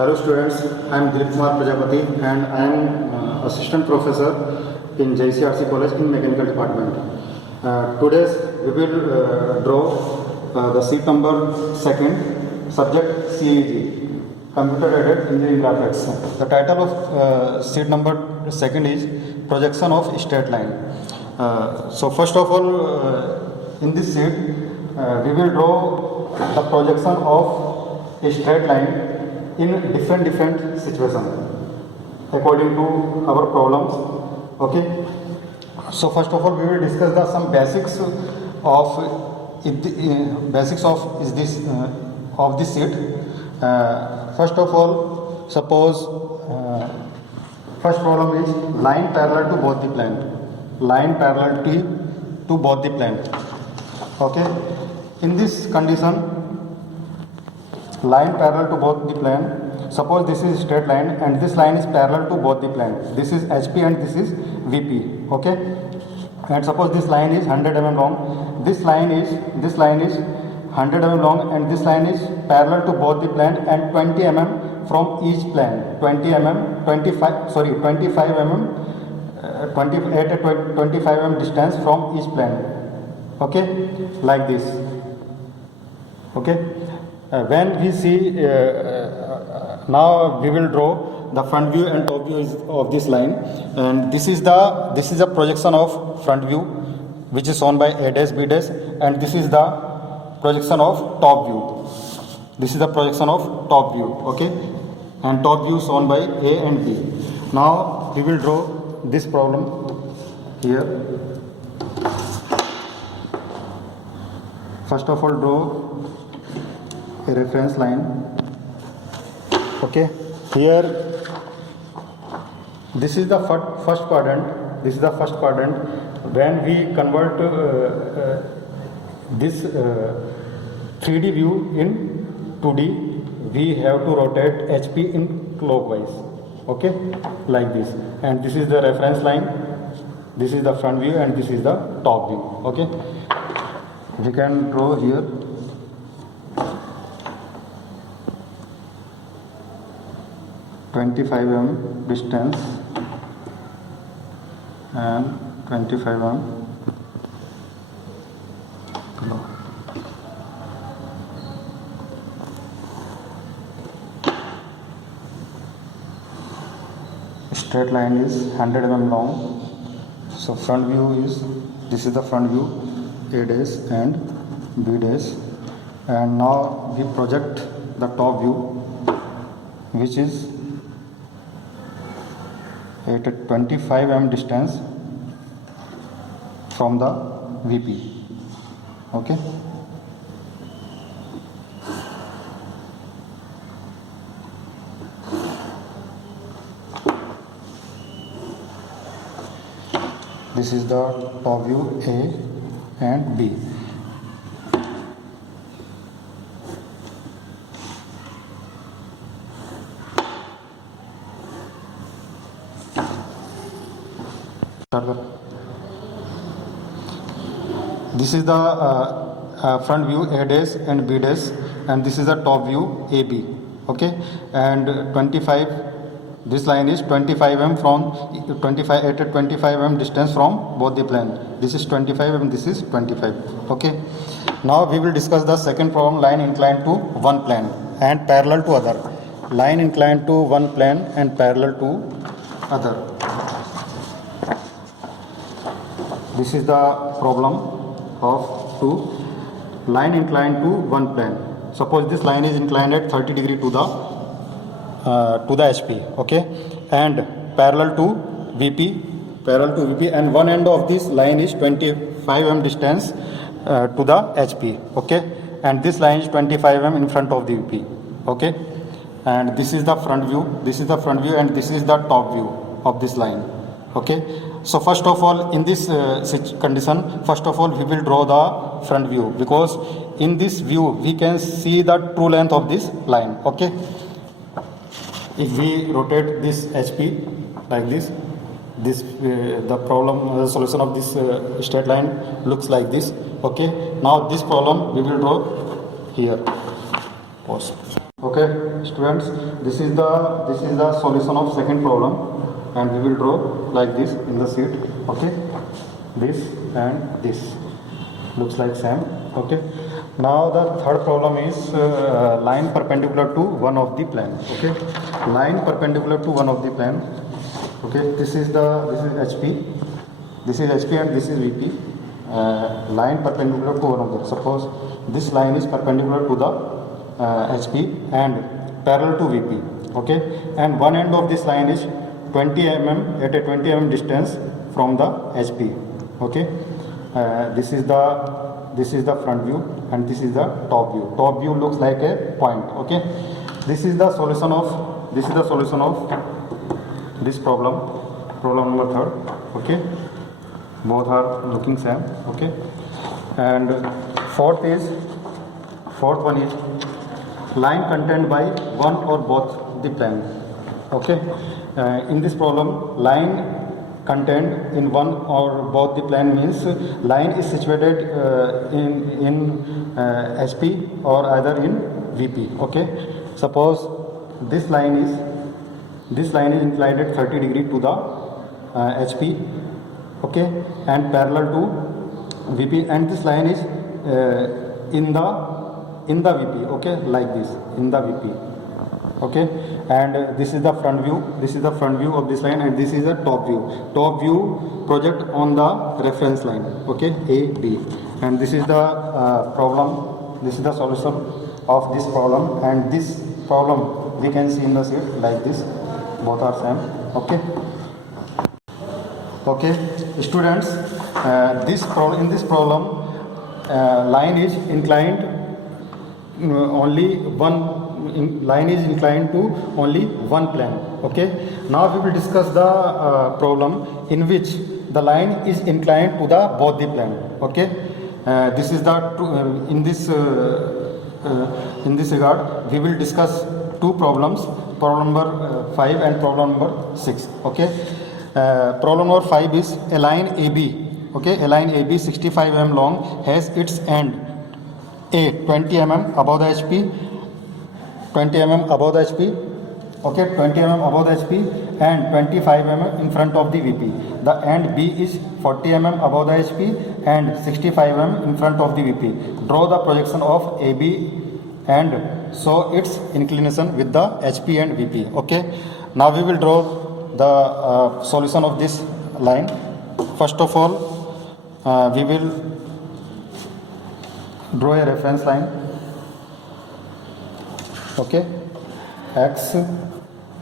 Hello students, I am Dilip Kumar Prajapati and I am assistant professor in JCRC College in Mechanical Department. Today we will draw the sheet number 2nd, subject CEG, Computer Aided Engineering Graphics. The title of sheet number 2nd is Projection of Straight Line. So first of all, in this sheet we will draw the projection of a straight line in different situations according to our problems. Okay, so first of all we will discuss some basics of this sheet. First of all, suppose first problem is line parallel to both the plane. Okay, in this condition, line parallel to both the plane. Suppose this is straight line and this line is parallel to both the plane. This is HP and this is VP. Okay, and suppose this line is 100 mm long. This line is 100 mm long and this line is parallel to both the plane and 20 mm from each plane. 25 mm, 25 mm distance from each plane. Okay, like this. Okay. When we see, now we will draw the front view and top view of this line, and this is a projection of front view, which is shown by A dash B dash, and this is the projection of top view. This is the projection of top view. Okay, and top view shown by A and B. Now we will draw this problem here. First of all, draw a reference line. Okay, here this is the first quadrant. When we convert this 3D view in 2D, we have to rotate HP in clockwise. Okay, like this, and this is the reference line, this is the front view and this is the top view. Okay, we can draw here 25 mm distance and 25 mm below. Straight line is 100 mm long. So front view is, this is the front view, A dash and B dash, and now we project the top view, which is at a 25 mm distance from the VP. Okay, this is the top view A and B. This is the front view A dash and B dash, and this is the top view AB. Okay, and 25, this line is 25 mm from 25 at a 25 mm distance from both the plane. This is 25 and this is 25. Okay, now we will discuss the second problem, line inclined to one plane and parallel to other. Line inclined to one plane and parallel to other. This is the problem of line inclined to one plane. Suppose this line is inclined at 30 degree to the HP. Okay, and parallel to VP, and one end of this line is 25 mm distance to the HP. Okay, and this line is 25 mm in front of the VP. Okay, and this is the front view, and this is the top view of this line. Okay, so first of all, in this condition, first of all we will draw the front view, because in this view we can see the true length of this line. Okay, if we rotate this HP like this, the solution of this straight line looks like this. Okay, now this problem we will draw here. Pause. Okay, students, this is the solution of second problem, and we will draw like this in the sheet. Okay, this and this looks like same. Okay, now the third problem is line perpendicular to one of the plane. Okay, line perpendicular to one of the plane. Okay, this is HP, this is HP and this is VP. Line perpendicular to one of them. Suppose this line is perpendicular to the HP and parallel to VP. Okay, and one end of this line is 20 mm at a 20 mm distance from the HP. Okay, this is the front view and this is the top view. Top view looks like a point. Okay, this is the solution of this problem number third. Okay, both are looking same. Okay, and fourth one is line contained by one or both the plane. Okay, in this problem, line contained in one or both the plane means line is situated in HP or either in VP. Okay, suppose this line is inclined at 30 degree to the HP. Okay, and parallel to VP, and this line is in the VP. Okay, like this, in the VP. Okay, and this is the front view of this line, and this is the top view project on the reference line. Okay, AB, and this is the problem, this is the solution of this problem, and this problem we can see in the sheet like this, both are same. Okay. Okay, students, in this problem, line is inclined line is inclined to only one plane. Okay, now we will discuss the problem in which the line is inclined to the both the plane. Okay, this is the in this regard we will discuss two problems, problem number 5 and problem number 6. Okay, problem number 5 is a line AB. Okay, a line AB 65 mm long has its end A 20 mm above the HP, 20 mm above the HP. Okay, 20 mm above the HP and 25 mm in front of the VP. The end B is 40 mm above the HP and 65 mm in front of the VP. Draw the projection of AB and show its inclination with the HP and VP. Okay, now we will draw the solution of this line. First of all, we will draw a reference line. Okay, X,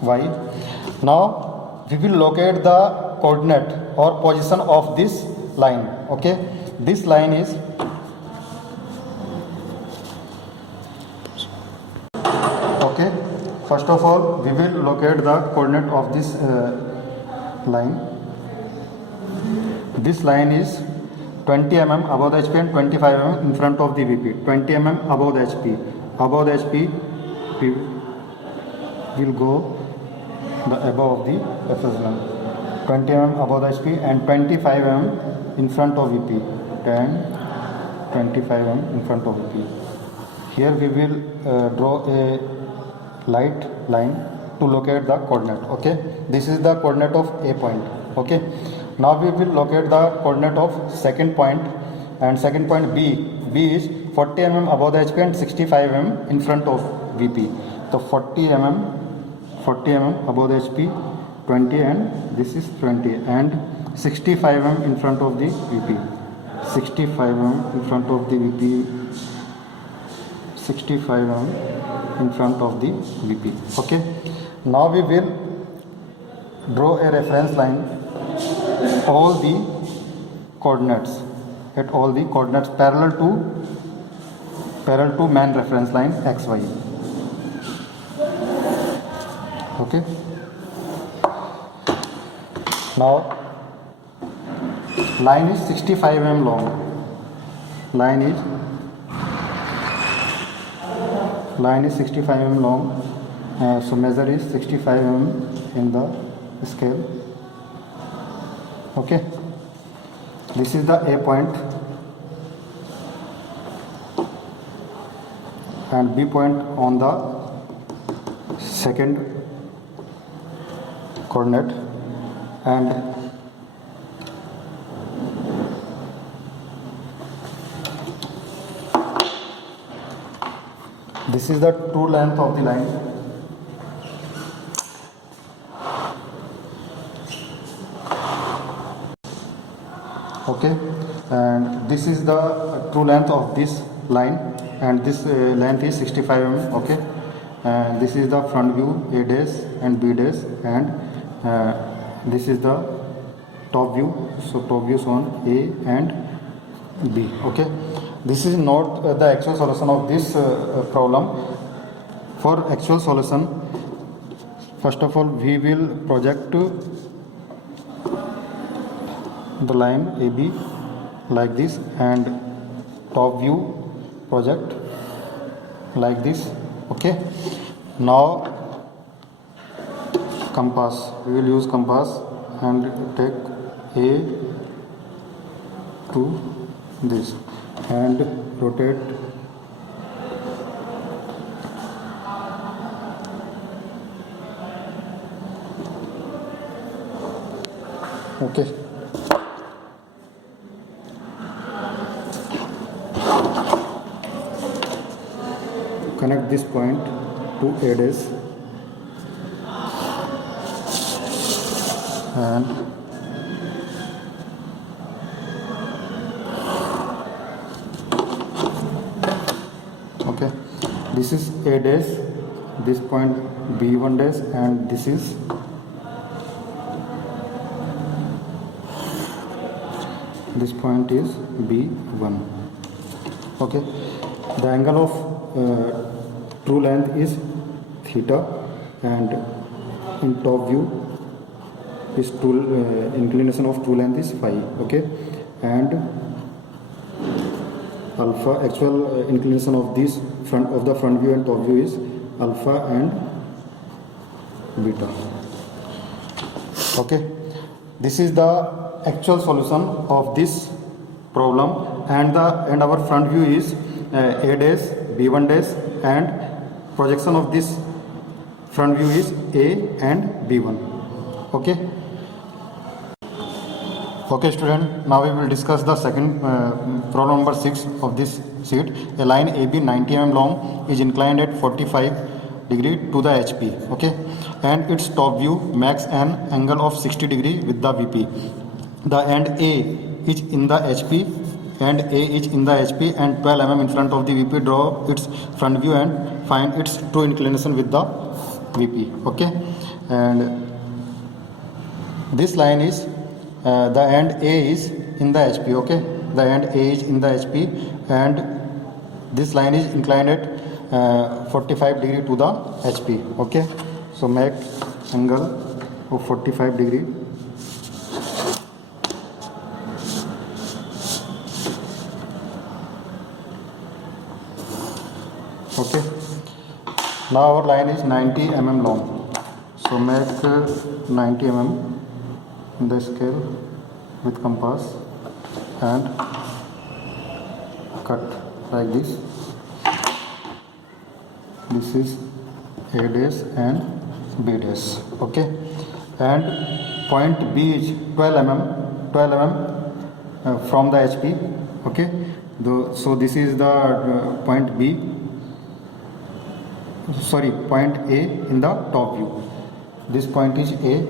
Y. Now we will locate the coordinate or position of this line. Okay, this line is okay. First of all, we will locate the coordinate of this line. This line is 20 mm above the HP and 25 mm in front of the VP. 20 mm above the HP. Above the HP, we will go the above of the reference line. 20 mm above the HP and 25 mm in front of VP. 10, 25 mm in front of VP. Here we will draw a light line to locate the coordinate. Okay, this is the coordinate of A point. Okay, now we will locate the coordinate of second point, and second point B. B is 40 mm above the HP and 65 mm in front of VP. So 40 mm above the HP, 20, and this is 20, and 65 mm in front of the VP. 65 mm in front of the VP. 65 mm in front of the VP. Okay, now we will draw a reference line all the coordinates at all the coordinates parallel to main reference line XY. Okay, now line is 65 mm long. Line is 65 mm long. So measure is 65 mm in the scale. Okay, this is the A point and B point on the second coordinate, and this is the true length of the line. Okay, and this is the true length of this line, and this length is 65 mm. Okay, and this is the front view A dash and B dash, and this is the top view. So top view shown A and B. Okay, this is not the actual solution of this problem. For actual solution, first of all we will project the line AB like this, and top view project like this. Okay, now compass, we will use compass and take A to this and rotate okay. Connect this point to A dash and okay, this is A dash, this point B1 dash, and this is this point is B1. Okay, the angle of true length is theta, and in top view is inclination of true length is phi. Okay, and alpha, actual inclination of this front view and top view is alpha and beta. Okay, this is the actual solution of this problem, and our front view is A dash, B1 dash, and projection of this front view is A and B1. Okay. Okay student, now we will discuss the second problem number 6 of this sheet. A line AB 90 mm long is inclined at 45 degree to the HP. Okay, and its top view makes an angle of 60 degree with the VP. The end A is in the HP, and A is in the HP, and 12 mm in front of the VP. Draw its front view and find its true inclination with the VP. Okay, and this line is the end A is in the HP. Okay, the end A is in the HP, and this line is inclined at 45 degree to the HP. Okay, so make angle of 45 degree. Okay, now our line is 90 mm long, so make 90 mm in the scale with compass and cut like this. This is A dash and B dash. Okay, and point B is 12 mm from the HP. Okay, so this is the point B, sorry, point A in the top view. This point is A.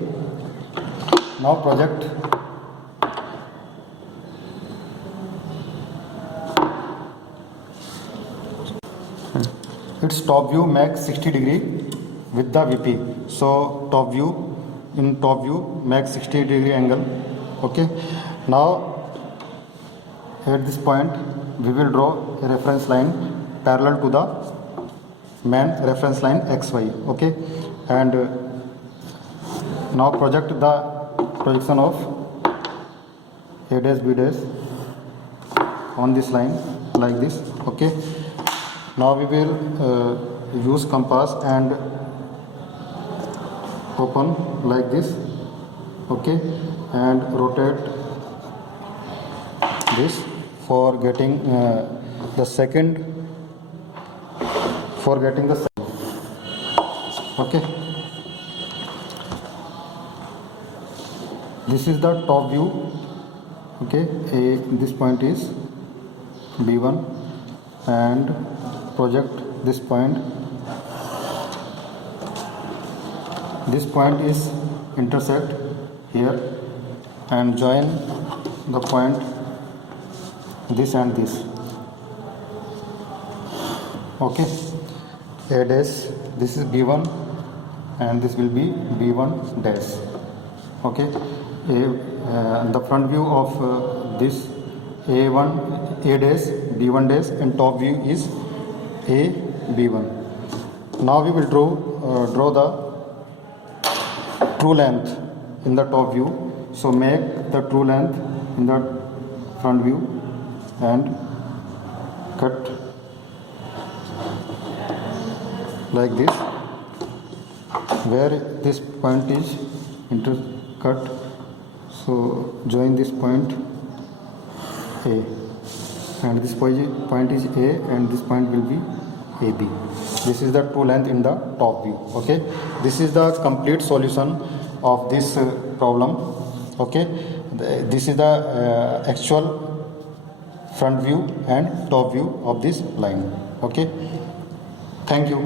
Now project its top view makes 60 degree with the VP. So top view makes 60 degree angle. Okay, now at this point we will draw a reference line parallel to the main reference line XY. Okay, and now project the projection of A dash B dash on this line like this. Okay, now we will use compass and open like this. Okay, and rotate this for getting the second Okay, this is the top view. Okay, this point is B1 and project this point. This point is intersect here and join the point this and this. Okay, A dash, this is B1 and this will be B1 dash. Okay, the front view of this A1 A dash B1 dash and top view is A B1. Now we will draw the true length in the top view. So make the true length in the front view and cut like this, where this point is intercut. So join this point A, and this point is A and this point will be AB. This is the true length in the top view. Okay, this is the complete solution of this problem. Okay, this is the actual front view and top view of this line. Okay, thank you.